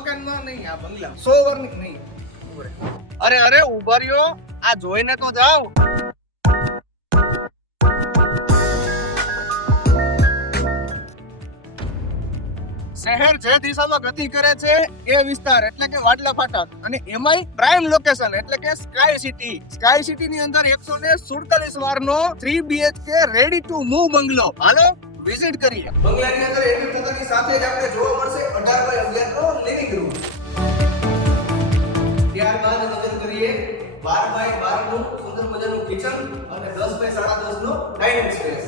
મકાનમાં નહીં, આ બંગલા 100 વર્ષની નહીં. અરે અરે ઉભા રહ્યો, આ જોઈને તો જાવ. શહેર જે દિશામાં ગતિ કરે છે એ વિસ્તાર એટલે કે વાડલા ફાટક, અને એમાંય પ્રાઇમ લોકેશન એટલે કે સ્કાય સિટી. સ્કાય સિટી ની અંદર 147 વારનો 3 BHK ready to move bungalow. Hello visit કરીએ. બંગલાની અંદર એન્ટ્રી થતાની સાથે જ આપણે જોવા મળશે 18 બાય 11 નો લિવિંગ રૂમ. ત્યારબાદ નજર કરીએ 12 બાય 12 નું સુંદર મજાનું કિચન અને 10 બાય 10.5 નો ડાઇનિંગ સ્પેસ.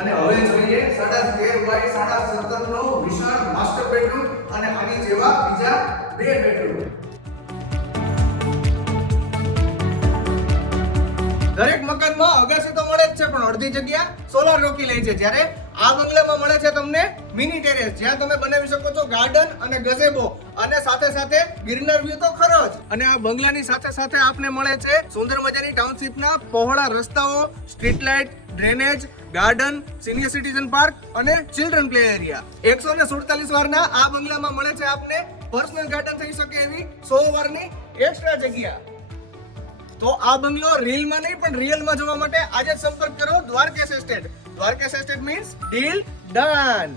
અને હવે જોઈએ 13.5 બાય 17 નો વિશાળ માસ્ટર બેડરૂમ અને આની જેવા બીજા 2 બેડરૂમ. દરેક મકાનમાં અગાસી તો મળે જ છે, પણ અડધી જગ્યા સોલાર રોકી લે છે. જ્યારે આ બંગલામાં મળે છે તમને મિની ટેરેસ, જ્યાં તમે બનાવી શકો છો ગાર્ડન અને ગઝેબો, અને સાથે સાથે ગિરનાર વ્યૂ તો ખરો જ. અને આ બંગલાની સાથે સાથે આપને મળે છે સુંદર મજાની ટાઉનશીપના પહોળા રસ્તાઓ, street light, drainage, garden, senior citizen park અને ચિલ્ડ્રન પ્લે એરિયા. 147 વારના આ બંગલામાં મળે છે આપને પર્સનલ ગાર્ડન થઈ શકે એવી 100 વારની એક્સ્ટ્રા જગ્યા. તો આ બંગલો રીલમાં નહીં પણ રિયલમાં જોવા માટે આજે જ સંપર્ક કરો Dwarkesh estate. Dwarkesh estate means deal done.